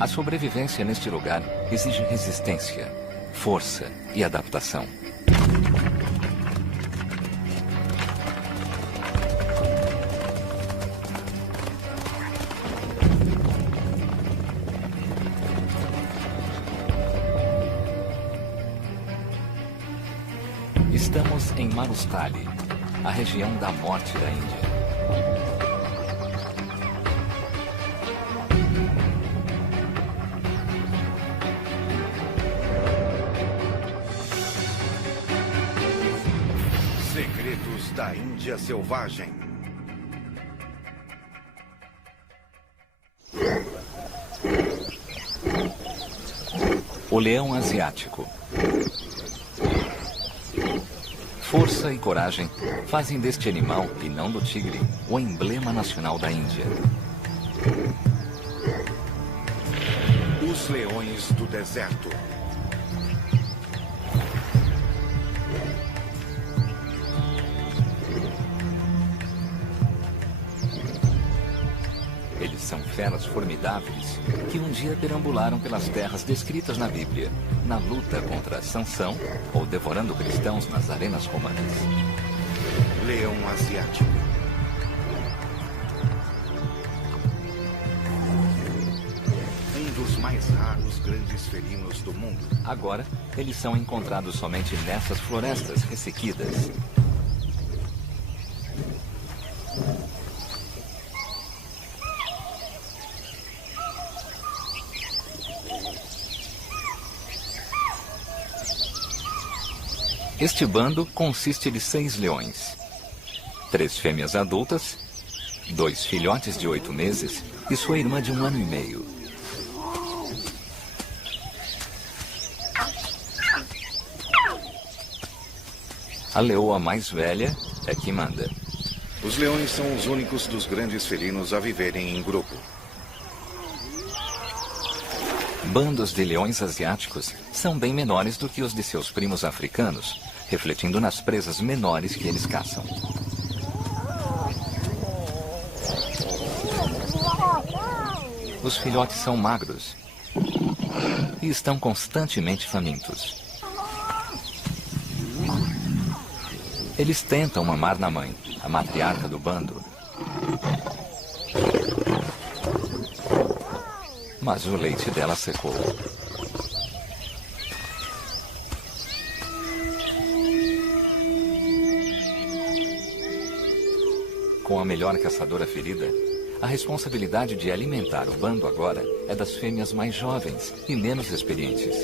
A sobrevivência neste lugar exige resistência, força e adaptação. Estamos em Marustali, a região da morte da Índia. Segredos da Índia Selvagem. O leão asiático. Força e coragem fazem deste animal, e não do tigre, o emblema nacional da Índia. Os leões do deserto. Eles são feras formidáveis que um dia perambularam pelas terras descritas na Bíblia, na luta contra Sansão ou devorando cristãos nas arenas romanas. Leão asiático. Um dos mais raros grandes felinos do mundo. Agora, eles são encontrados somente nessas florestas ressequidas. Este bando consiste de 6 leões, 3 fêmeas adultas, 2 filhotes de 8 meses e sua irmã de 1 ano e meio. A leoa mais velha é que manda. Os leões são os únicos dos grandes felinos a viverem em grupo. Bandos de leões asiáticos são bem menores do que os de seus primos africanos, refletindo nas presas menores que eles caçam. Os filhotes são magros e estão constantemente famintos. Eles tentam mamar na mãe, a matriarca do bando. Mas o leite dela secou. Com a melhor caçadora ferida, a responsabilidade de alimentar o bando agora é das fêmeas mais jovens e menos experientes.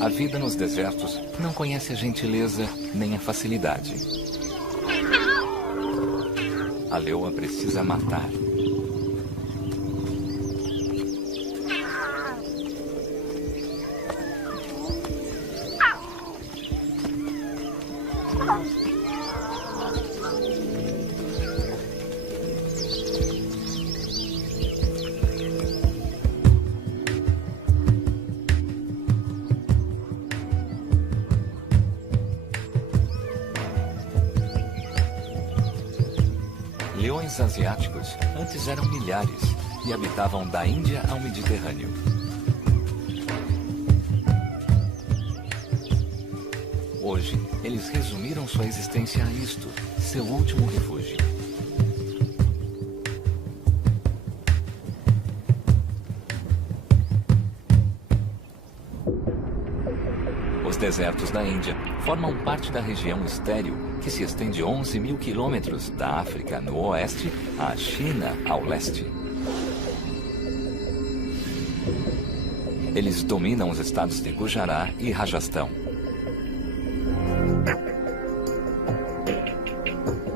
A vida nos desertos não conhece a gentileza nem a facilidade. A leoa precisa matar. Leões asiáticos antes eram milhares e habitavam da Índia ao Mediterrâneo. Hoje, eles resumiram sua existência a isto, seu último refúgio. Os desertos da Índia formam parte da região estéril que se estende 11 mil quilômetros da África no oeste à China ao leste. Eles dominam os estados de Gujarat e Rajastão.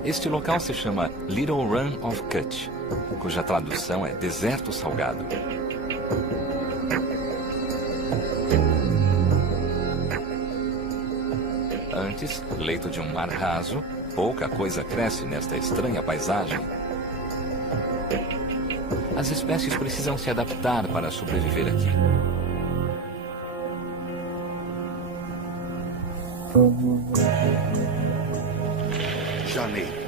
Este local se chama Little Run of Kutch, cuja tradução é deserto salgado. Antes, leito de um mar raso, pouca coisa cresce nesta estranha paisagem. As espécies precisam se adaptar para sobreviver aqui. Janeiro.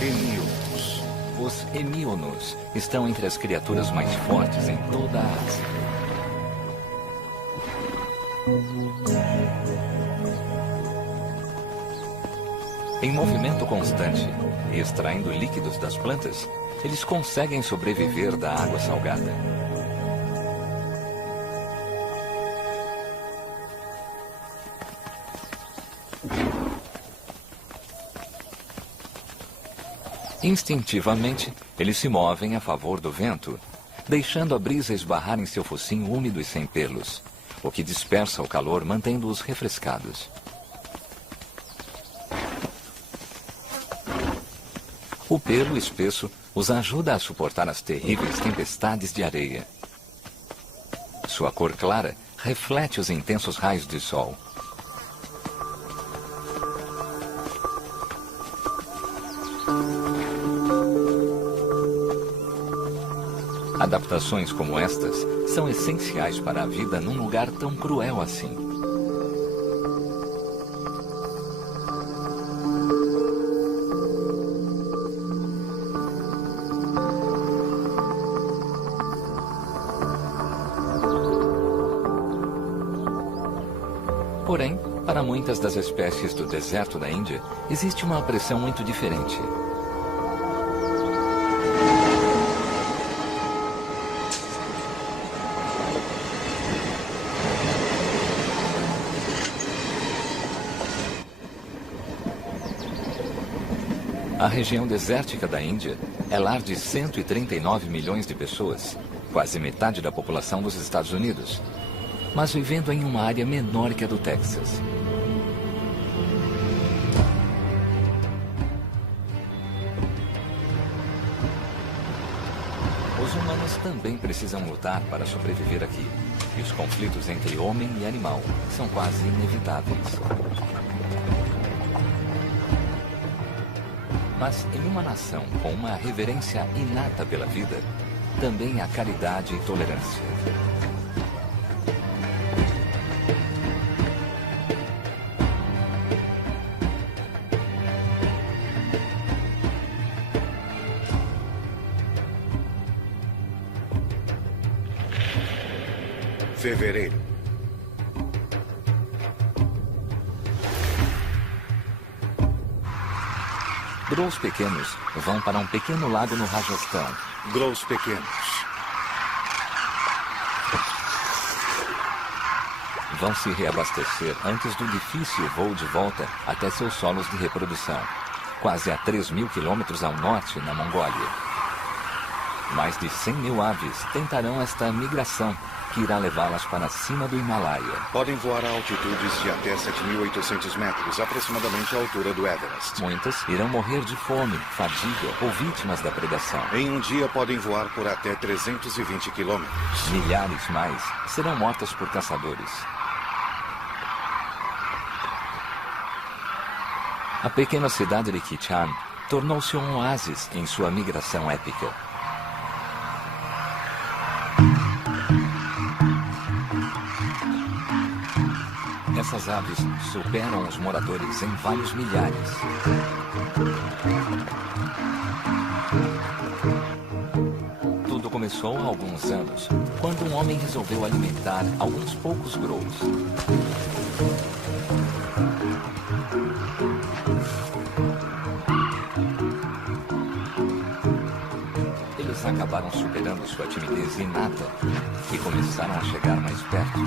Hemíonos. Os hemíonos estão entre as criaturas mais fortes em toda a Ásia. Em movimento constante e extraindo líquidos das plantas, eles conseguem sobreviver da água salgada. Instintivamente, eles se movem a favor do vento, deixando a brisa esbarrar em seu focinho úmido e sem pelos, o que dispersa o calor, mantendo-os refrescados. O pelo espesso os ajuda a suportar as terríveis tempestades de areia. Sua cor clara reflete os intensos raios de sol. Adaptações como estas são essenciais para a vida num lugar tão cruel assim. Porém, para muitas das espécies do deserto da Índia, existe uma pressão muito diferente. A região desértica da Índia é lar de 139 milhões de pessoas, quase metade da população dos Estados Unidos, mas vivendo em uma área menor que a do Texas. Os humanos também precisam lutar para sobreviver aqui, e os conflitos entre homem e animal são quase inevitáveis. Mas em uma nação com uma reverência inata pela vida, também há caridade e tolerância. Fevereiro. Grows pequenos vão para um pequeno lago no Rajastão. Grows pequenos. Vão se reabastecer antes do difícil voo de volta até seus solos de reprodução, quase a 3.000 quilômetros ao norte, na Mongólia. Mais de 100 mil aves tentarão esta migração, que irá levá-las para cima do Himalaia. Podem voar a altitudes de até 7.800 metros, aproximadamente a altura do Everest. Muitas irão morrer de fome, fadiga ou vítimas da predação. Em um dia podem voar por até 320 quilômetros. Milhares mais serão mortas por caçadores. A pequena cidade de Kichan tornou-se um oásis em sua migração épica. Essas aves superam os moradores em vários milhares. Tudo começou há alguns anos, quando um homem resolveu alimentar alguns poucos grows. Eles acabaram superando sua timidez inata e começaram a chegar mais perto.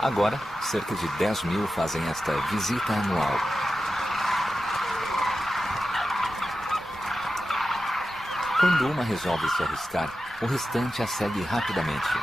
Agora, cerca de 10 mil fazem esta visita anual. Quando uma resolve se arriscar, o restante a segue rapidamente.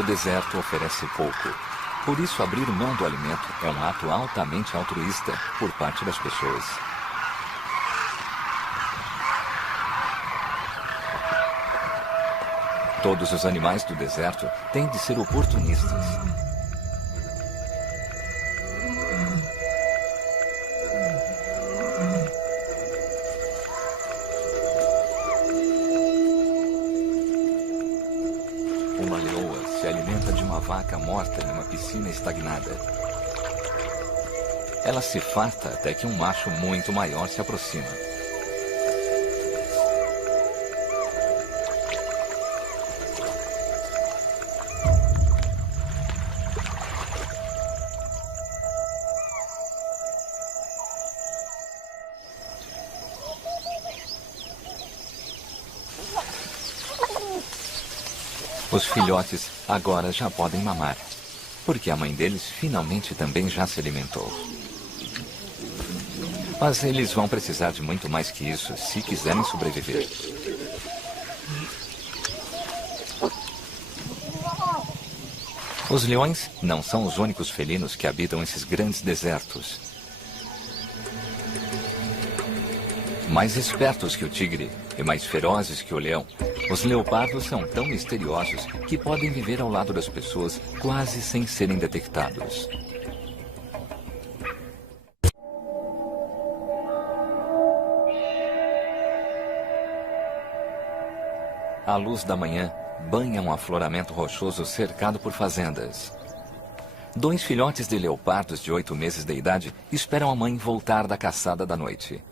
o deserto oferece pouco. Por isso, abrir mão do alimento é um ato altamente altruísta por parte das pessoas. Todos os animais do deserto têm de ser oportunistas. Uma leoa se alimenta de uma vaca morta em uma piscina estagnada. Ela se farta até que um macho muito maior se aproxima. Os filhotes agora já podem mamar, porque a mãe deles finalmente também já se alimentou. Mas eles vão precisar de muito mais que isso se quiserem sobreviver. Os leões não são os únicos felinos que habitam esses grandes desertos. Mais espertos que o tigre e mais ferozes que o leão, os leopardos são tão misteriosos que podem viver ao lado das pessoas quase sem serem detectados. A luz da manhã banha um afloramento rochoso cercado por fazendas. 2 filhotes de leopardos de 8 meses de idade esperam a mãe voltar da caçada da noite.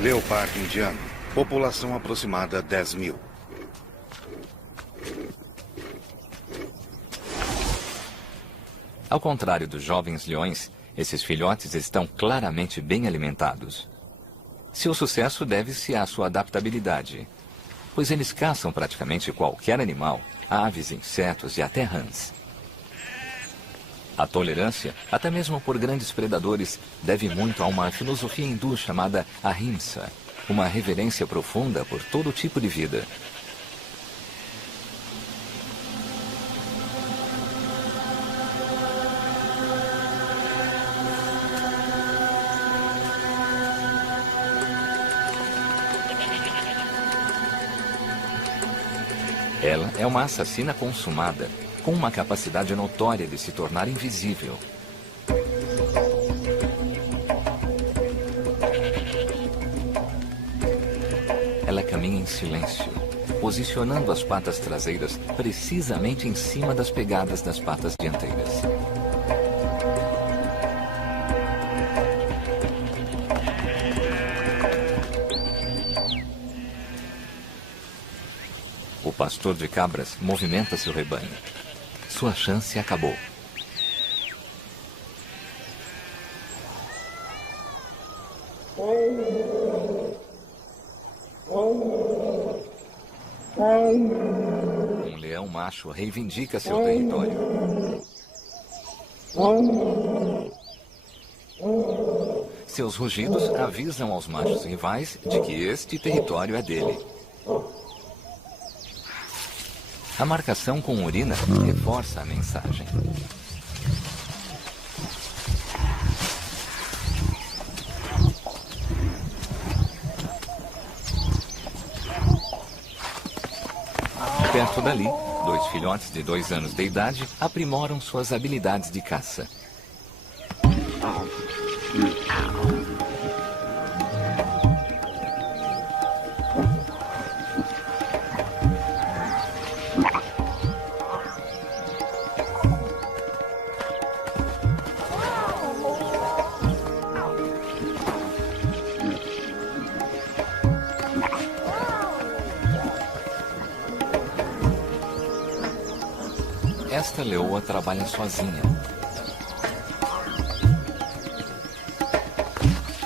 Leopardo indiano. População aproximada 10.000. Ao contrário dos jovens leões, esses filhotes estão claramente bem alimentados. Seu sucesso deve-se à sua adaptabilidade, pois eles caçam praticamente qualquer animal, aves, insetos e até rãs. A tolerância, até mesmo por grandes predadores, deve muito a uma filosofia hindu chamada ahimsa, uma reverência profunda por todo tipo de vida. Ela é uma assassina consumada, com uma capacidade notória de se tornar invisível. Ela caminha em silêncio, posicionando as patas traseiras precisamente em cima das pegadas das patas dianteiras. O pastor de cabras movimenta seu rebanho. Sua chance acabou. Um leão macho reivindica seu território. Seus rugidos avisam aos machos rivais de que este território é dele. A marcação com urina reforça a mensagem. Perto dali, 2 filhotes de 2 anos de idade aprimoram suas habilidades de caça. Esta leoa trabalha sozinha.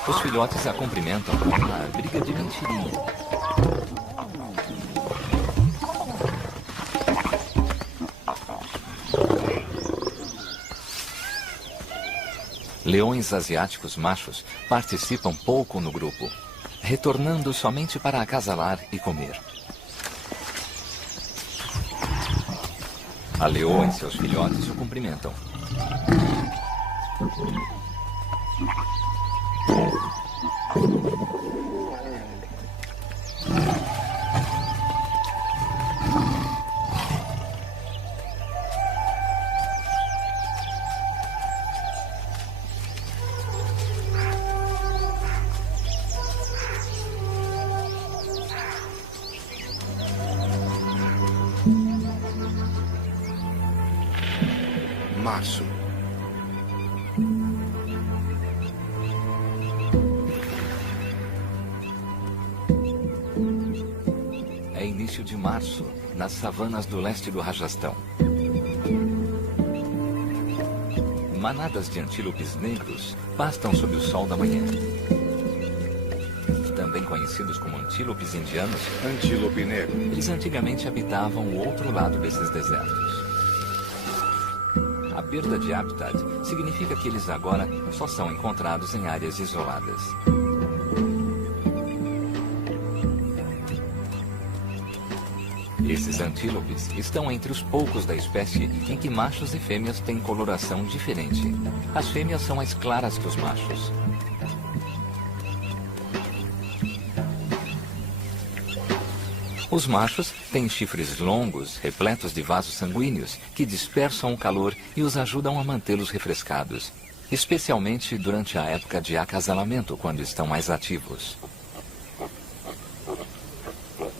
Os filhotes a cumprimentam com uma briga de mentirinha. Leões asiáticos machos participam pouco no grupo, retornando somente para acasalar e comer. A leoa e seus filhotes o cumprimentam. Março. É início de março, nas savanas do leste do Rajastão. Manadas de antílopes negros pastam sob o sol da manhã. Também conhecidos como antílopes indianos, Antílope negro. eles antigamente habitavam o outro lado desses desertos. A perda de habitat significa que eles agora só são encontrados em áreas isoladas. Esses antílopes estão entre os poucos da espécie em que machos e fêmeas têm coloração diferente. As fêmeas são mais claras que os machos. Os machos têm chifres longos, repletos de vasos sanguíneos, que dispersam o calor e os ajudam a mantê-los refrescados, especialmente durante a época de acasalamento, quando estão mais ativos.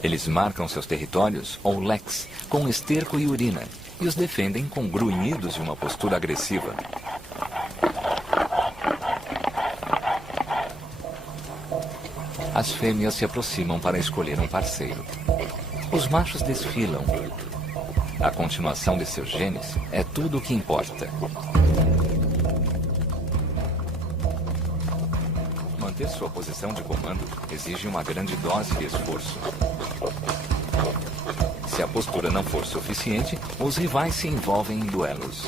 Eles marcam seus territórios, ou leks, com esterco e urina, e os defendem com grunhidos e uma postura agressiva. As fêmeas se aproximam para escolher um parceiro. Os machos desfilam. A continuação de seus genes é tudo o que importa. Manter sua posição de comando exige uma grande dose de esforço. Se a postura não for suficiente, os rivais se envolvem em duelos.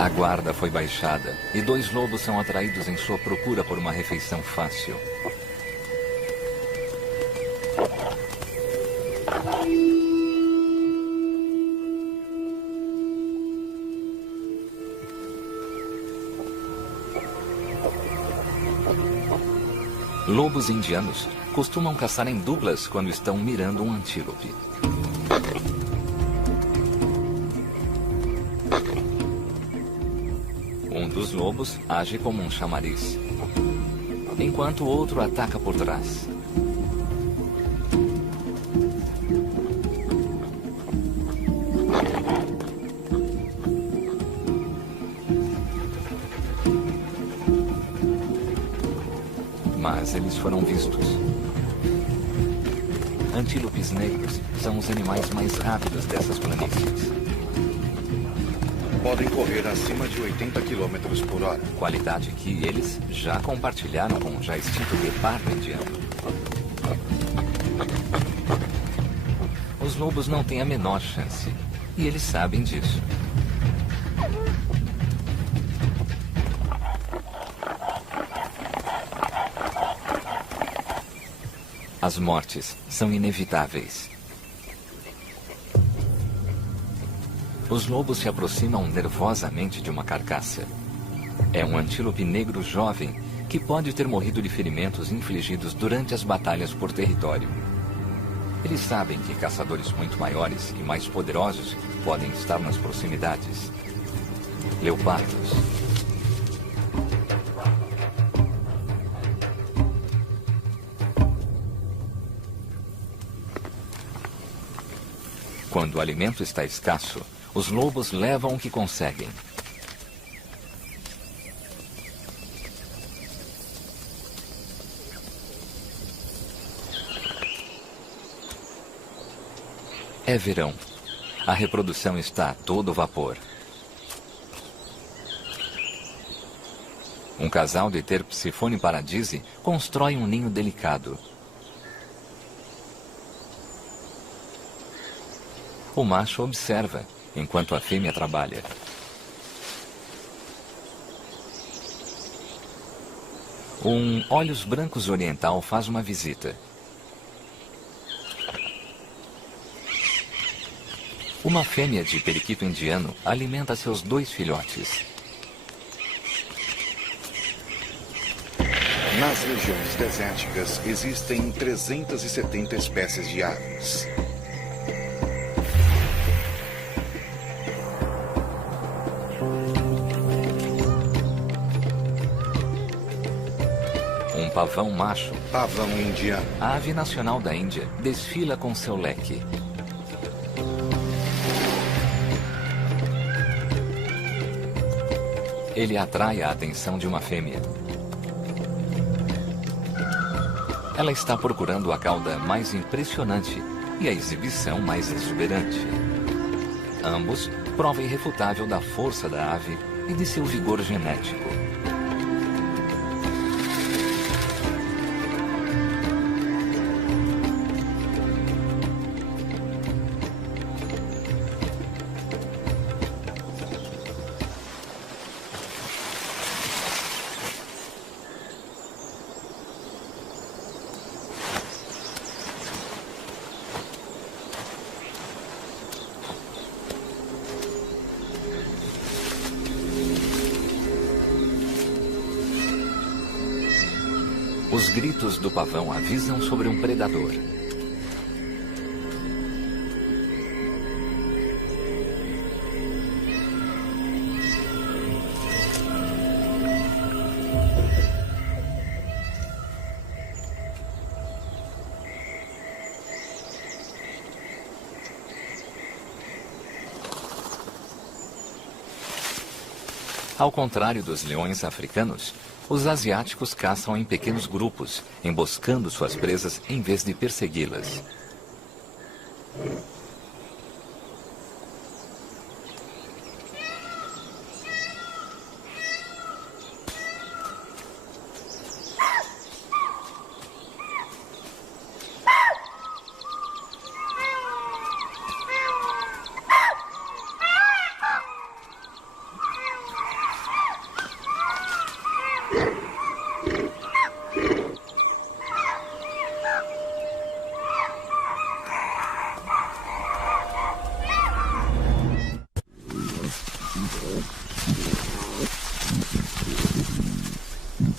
A guarda foi baixada e 2 lobos são atraídos em sua procura por uma refeição fácil. Lobos indianos costumam caçar em duplas quando estão mirando um antílope. Um dos lobos age como um chamariz, enquanto o outro ataca por trás. Mas eles foram vistos. Antílopes negros são os animais mais rápidos dessas planícies. Podem correr acima de 80 km por hora. Qualidade que eles já compartilharam com o já extinto guepardo indiano. Os lobos não têm a menor chance, e eles sabem disso. As mortes são inevitáveis. Os lobos se aproximam nervosamente de uma carcaça. É um antílope negro jovem que pode ter morrido de ferimentos infligidos durante as batalhas por território. Eles sabem que caçadores muito maiores e mais poderosos podem estar nas proximidades. Leopardos. Quando o alimento está escasso, os lobos levam o que conseguem. É verão. A reprodução está a todo vapor. Um casal de Terpsifone paradisi constrói um ninho delicado. O macho observa, enquanto a fêmea trabalha. Um olhos brancos oriental faz uma visita. Uma fêmea de periquito indiano alimenta seus 2 filhotes. Nas regiões desérticas existem 370 espécies de aves. Um pavão macho, Pavão indiano. a ave nacional da Índia, desfila com seu leque. Ele atrai a atenção de uma fêmea. Ela está procurando a cauda mais impressionante e a exibição mais exuberante. Ambos, prova irrefutável da força da ave e de seu vigor genético. Os gritos do pavão avisam sobre um predador. Ao contrário dos leões africanos, os asiáticos caçam em pequenos grupos, emboscando suas presas em vez de persegui-las.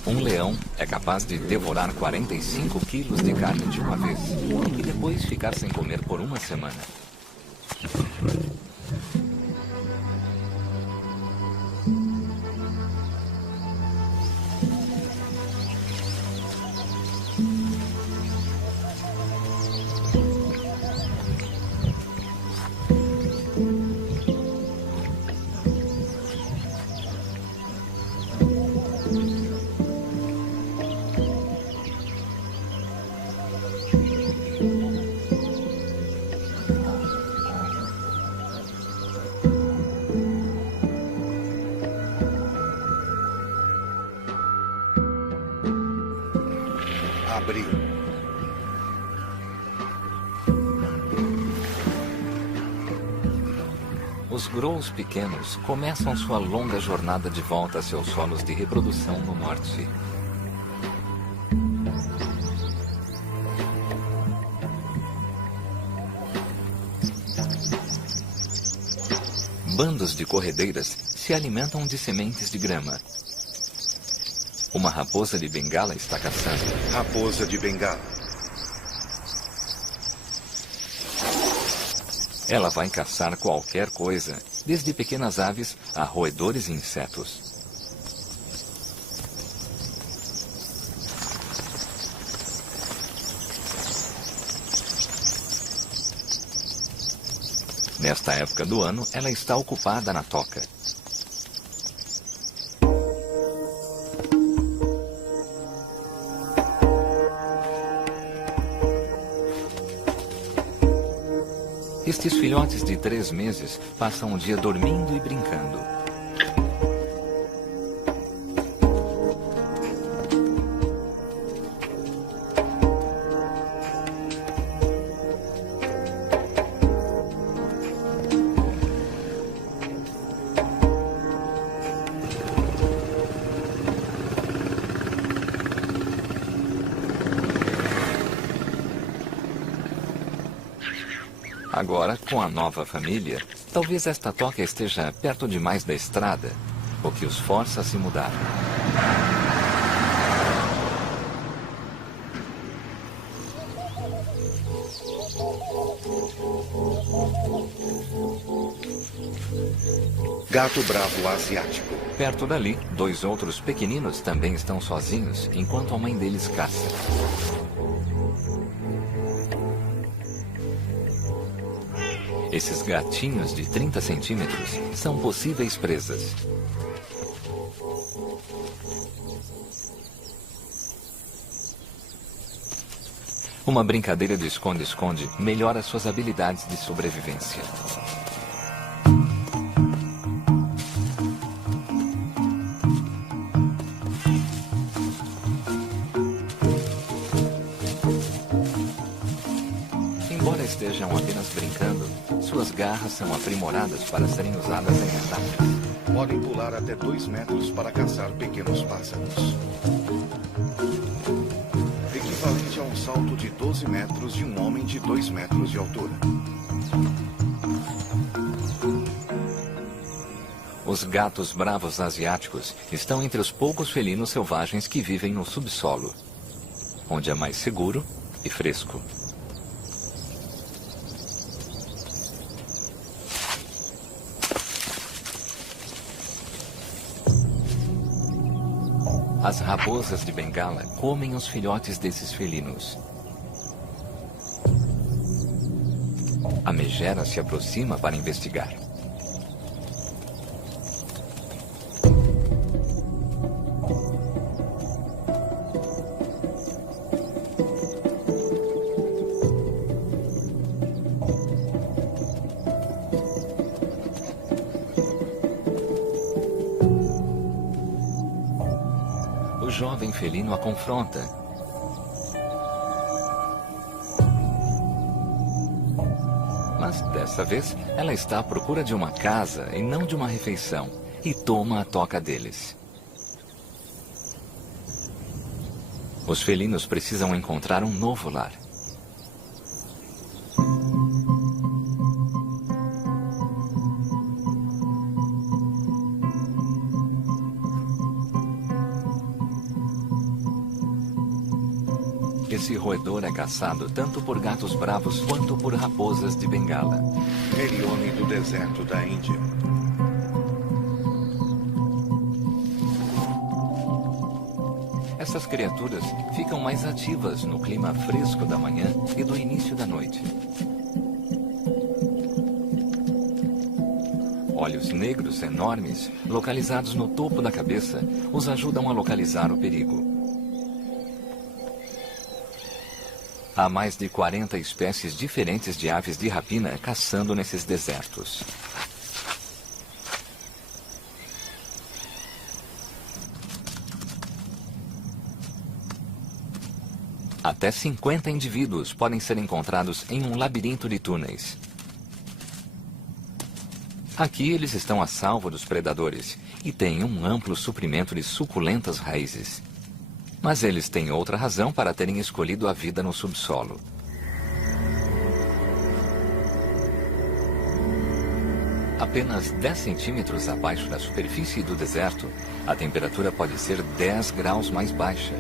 Um leão é capaz de devorar 45 quilos de carne de uma vez e depois ficar sem comer por uma semana. Abril. Os grous pequenos começam sua longa jornada de volta a seus solos de reprodução no norte. Bandos de corredeiras se alimentam de sementes de grama. Uma raposa de Bengala está caçando. Raposa de Bengala. Ela vai caçar qualquer coisa, desde pequenas aves a roedores e insetos. Nesta época do ano, ela está ocupada na toca. Estes filhotes de 3 meses passam o dia dormindo e brincando. Agora, com a nova família, talvez esta toca esteja perto demais da estrada, o que os força a se mudar. Gato bravo asiático. Perto dali, 2 outros pequeninos também estão sozinhos, enquanto a mãe deles caça. Esses gatinhos de 30 centímetros são possíveis presas. Uma brincadeira de esconde-esconde melhora suas habilidades de sobrevivência. Embora estejam apenas brincando, suas garras são aprimoradas para serem usadas em ataques. Podem pular até 2 metros para caçar pequenos pássaros. Equivalente a um salto de 12 metros de um homem de 2 metros de altura. Os gatos bravos asiáticos estão entre os poucos felinos selvagens que vivem no subsolo, onde é mais seguro e fresco. As raposas de Bengala comem os filhotes desses felinos. A megera se aproxima para investigar. O jovem felino a confronta. Mas dessa vez, ela está à procura de uma casa e não de uma refeição, e toma a toca deles. Os felinos precisam encontrar um novo lar. Esse roedor é caçado tanto por gatos bravos quanto por raposas de Bengala. Merione do deserto da Índia. Essas criaturas ficam mais ativas no clima fresco da manhã e do início da noite. Olhos negros enormes, localizados no topo da cabeça, os ajudam a localizar o perigo. Há mais de 40 espécies diferentes de aves de rapina caçando nesses desertos. Até 50 indivíduos podem ser encontrados em um labirinto de túneis. Aqui eles estão a salvo dos predadores e têm um amplo suprimento de suculentas raízes. Mas eles têm outra razão para terem escolhido a vida no subsolo. Apenas 10 centímetros abaixo da superfície do deserto, a temperatura pode ser 10 graus mais baixa.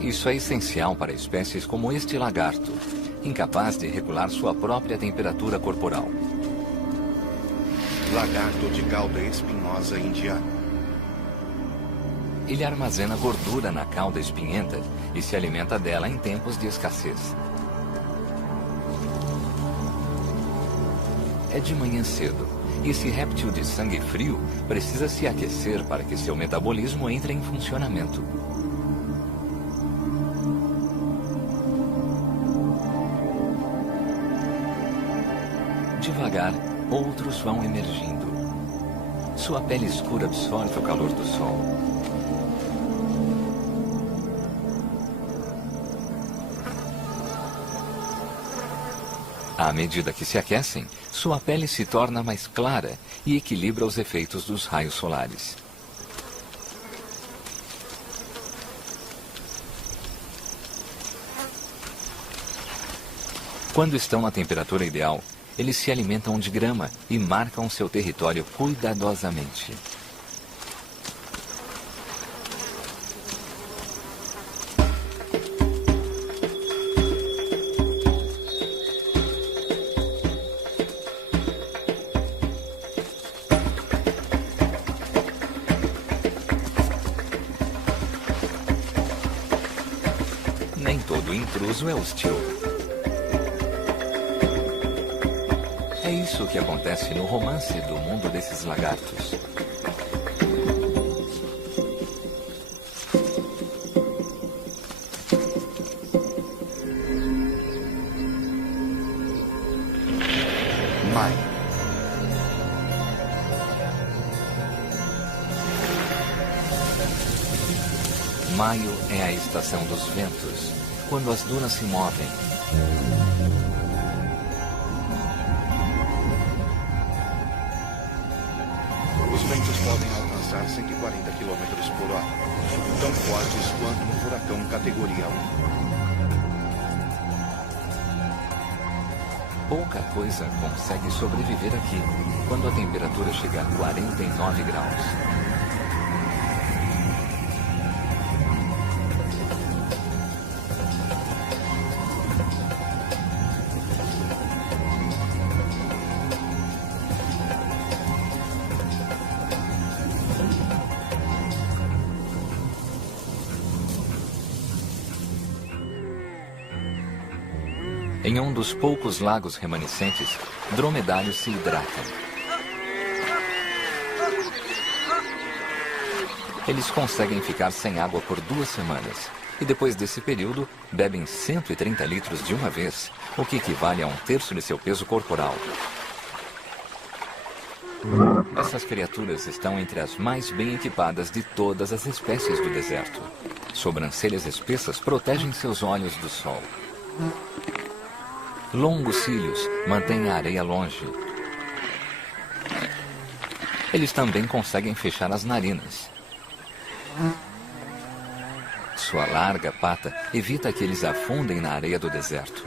Isso é essencial para espécies como este lagarto, incapaz de regular sua própria temperatura corporal. Lagarto de cauda espinhosa indiano. Ele armazena gordura na cauda espinhenta e se alimenta dela em tempos de escassez. É de manhã cedo, e esse réptil de sangue frio precisa se aquecer para que seu metabolismo entre em funcionamento. devagar, outros vão emergindo. Sua pele escura absorve o calor do sol. À medida que se aquecem, sua pele se torna mais clara e equilibra os efeitos dos raios solares. Quando estão na temperatura ideal, eles se alimentam de grama e marcam seu território cuidadosamente. Nem todo intruso é hostil. É isso que acontece no romance do mundo desses lagartos. Maio. Maio é a estação dos ventos, quando as dunas se movem. Os ventos podem alcançar 140 km por hora, tão fortes quanto um furacão categoria 1. Pouca coisa consegue sobreviver aqui, quando a temperatura chega a 49 graus. Em um dos poucos lagos remanescentes, dromedários se hidratam. Eles conseguem ficar sem água por 2 semanas. E depois desse período, bebem 130 litros de uma vez, o que equivale a 1/3 de seu peso corporal. Essas criaturas estão entre as mais bem equipadas de todas as espécies do deserto. Sobrancelhas espessas protegem seus olhos do sol. Longos cílios mantêm a areia longe. Eles também conseguem fechar as narinas. Sua larga pata evita que eles afundem na areia do deserto.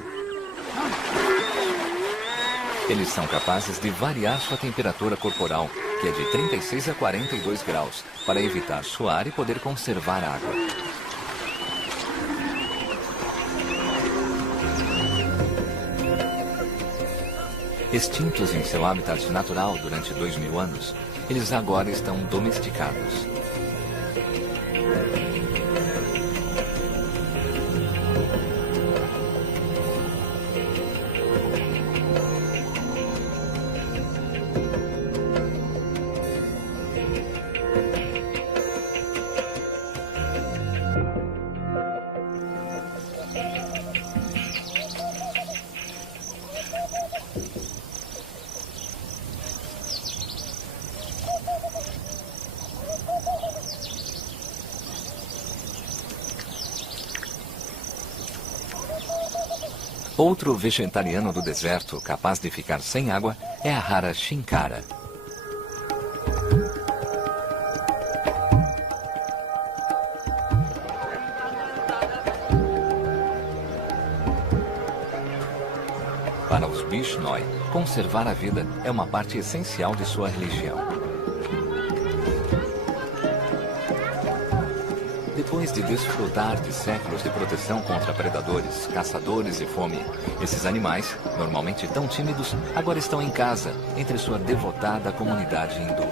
Eles são capazes de variar sua temperatura corporal, que é de 36 a 42 graus, para evitar suar e poder conservar água. Extintos em seu habitat natural durante 2000 anos, eles agora estão domesticados. Outro vegetariano do deserto capaz de ficar sem água é a rara chinkara. Para os Bishnoi, conservar a vida é uma parte essencial de sua religião. Depois de desfrutar de séculos de proteção contra predadores, caçadores e fome, esses animais, normalmente tão tímidos, agora estão em casa, entre sua devotada comunidade hindu.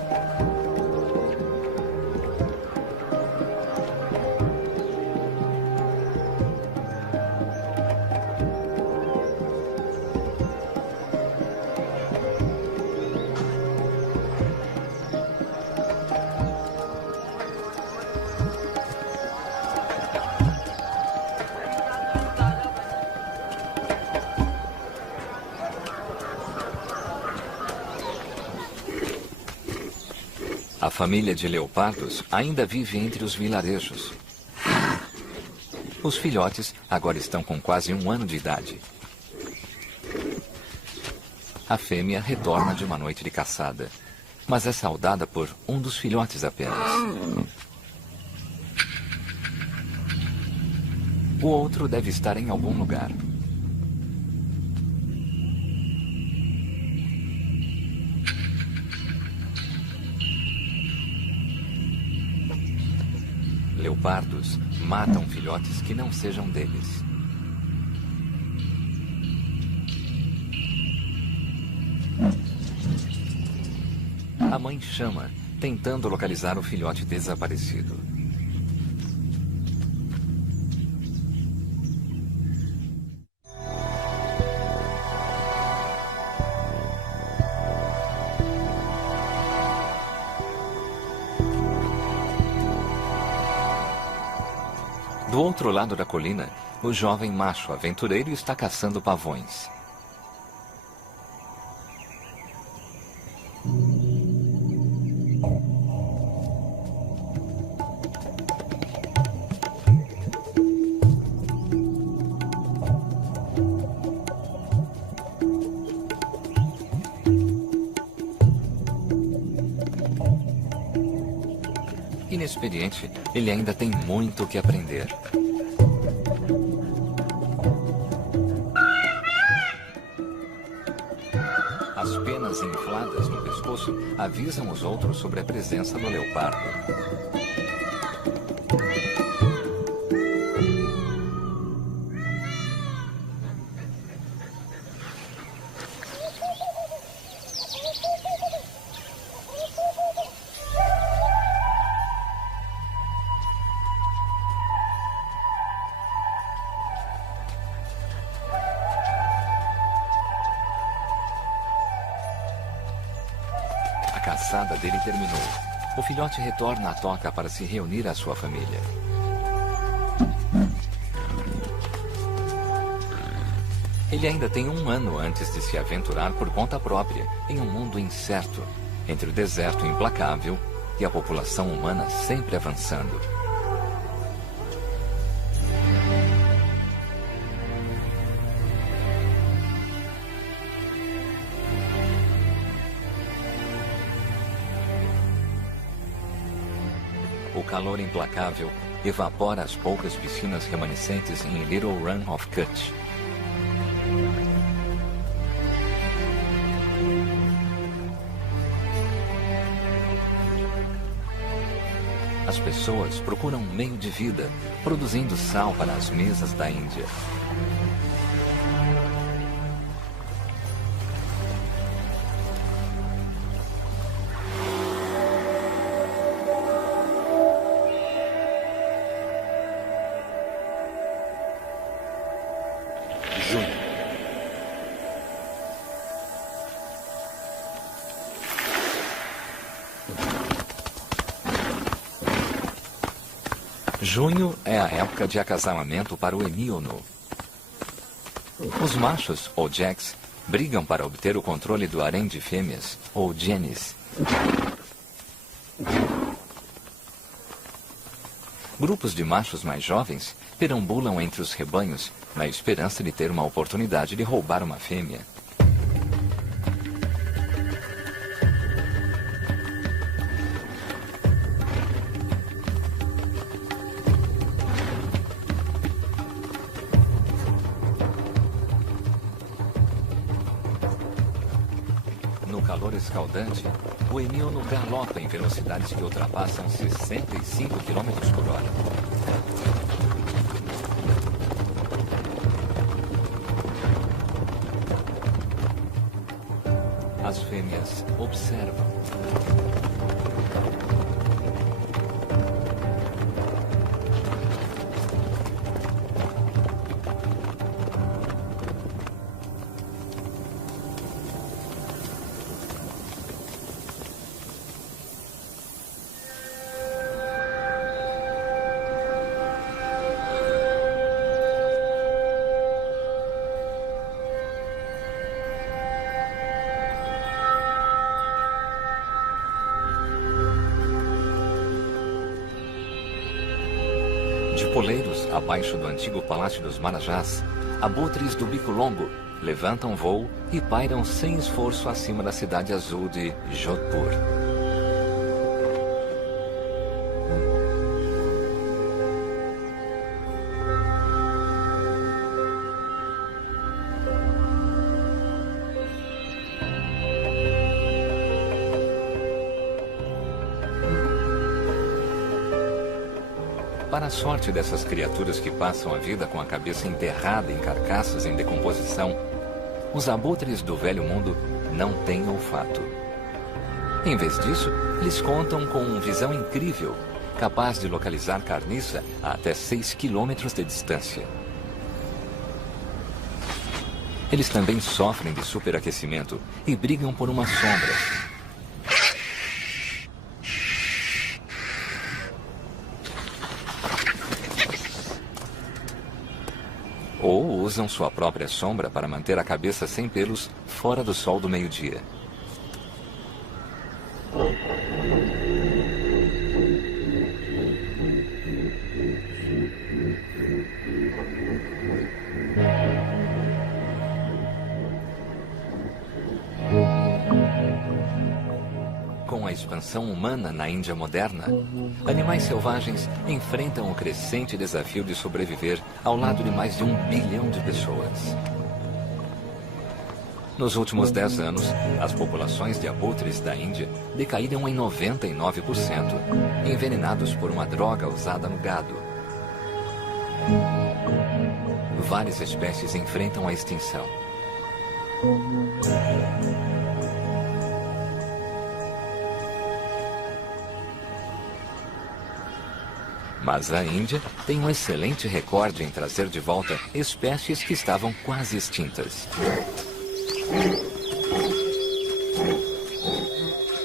A família de leopardos ainda vive entre os vilarejos. Os filhotes agora estão com quase 1 ano de idade. A fêmea retorna de uma noite de caçada, mas é saudada por um dos filhotes apenas. O outro deve estar em algum lugar. Leopardos matam filhotes que não sejam deles. A mãe chama, tentando localizar o filhote desaparecido. Do outro lado da colina, o jovem macho aventureiro está caçando pavões. Inexperiente, ele ainda tem muito o que aprender. As penas infladas no pescoço avisam os outros sobre a presença do leopardo. A caçada dele terminou. O filhote retorna à toca para se reunir à sua família. Ele ainda tem 1 ano antes de se aventurar por conta própria em um mundo incerto, entre o deserto implacável e a população humana sempre avançando. O calor implacável evapora as poucas piscinas remanescentes em Little Run of Kutch. As pessoas procuram um meio de vida, produzindo sal para as mesas da Índia. Junho é a época de acasalamento para o Emíono. Os machos, ou jacks, brigam para obter o controle do harém de fêmeas, ou jennies. Grupos de machos mais jovens perambulam entre os rebanhos na esperança de ter uma oportunidade de roubar uma fêmea. No calor escaldante, o Emíono galopa em velocidades que ultrapassam 65 km por hora. As fêmeas observam. De Poleiros, abaixo do antigo Palácio dos Marajás, abutres do bico longo levantam voo e pairam sem esforço acima da cidade azul de Jodhpur. Para a sorte dessas criaturas que passam a vida com a cabeça enterrada em carcaças em decomposição, os abutres do Velho Mundo não têm olfato. Em vez disso, eles contam com visão incrível, capaz de localizar carniça a até 6 quilômetros de distância. Eles também sofrem de superaquecimento e brigam por uma sombra. Ou usam sua própria sombra para manter a cabeça sem pelos fora do sol do meio-dia. Com a expansão humana na Índia moderna, animais selvagens enfrentam o crescente desafio de sobreviver ao lado de mais de 1 bilhão de pessoas. Nos últimos 10 anos, as populações de abutres da Índia decaíram em 99%, envenenados por uma droga usada no gado. Várias espécies enfrentam a extinção. Mas a Índia tem um excelente recorde em trazer de volta espécies que estavam quase extintas.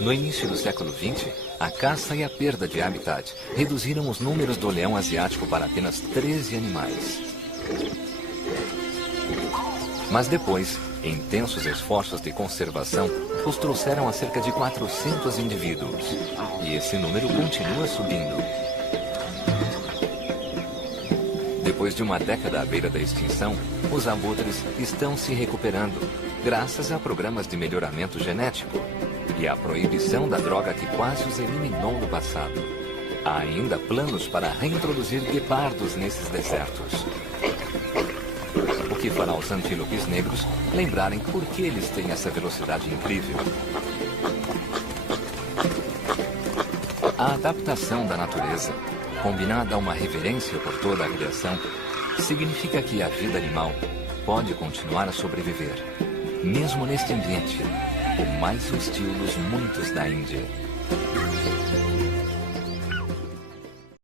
No início do século XX, a caça e a perda de habitat reduziram os números do leão asiático para apenas 13 animais. Mas depois, intensos esforços de conservação os trouxeram a cerca de 400 indivíduos. E esse número continua subindo. Depois de uma década à beira da extinção, os abutres estão se recuperando, graças a programas de melhoramento genético e à proibição da droga que quase os eliminou no passado. Há ainda planos para reintroduzir guepardos nesses desertos. O que fará os antílopes negros lembrarem por que eles têm essa velocidade incrível. A adaptação da natureza, combinada a uma reverência por toda a criação, significa que a vida animal pode continuar a sobreviver, mesmo neste ambiente, o mais hostil dos muitos da Índia.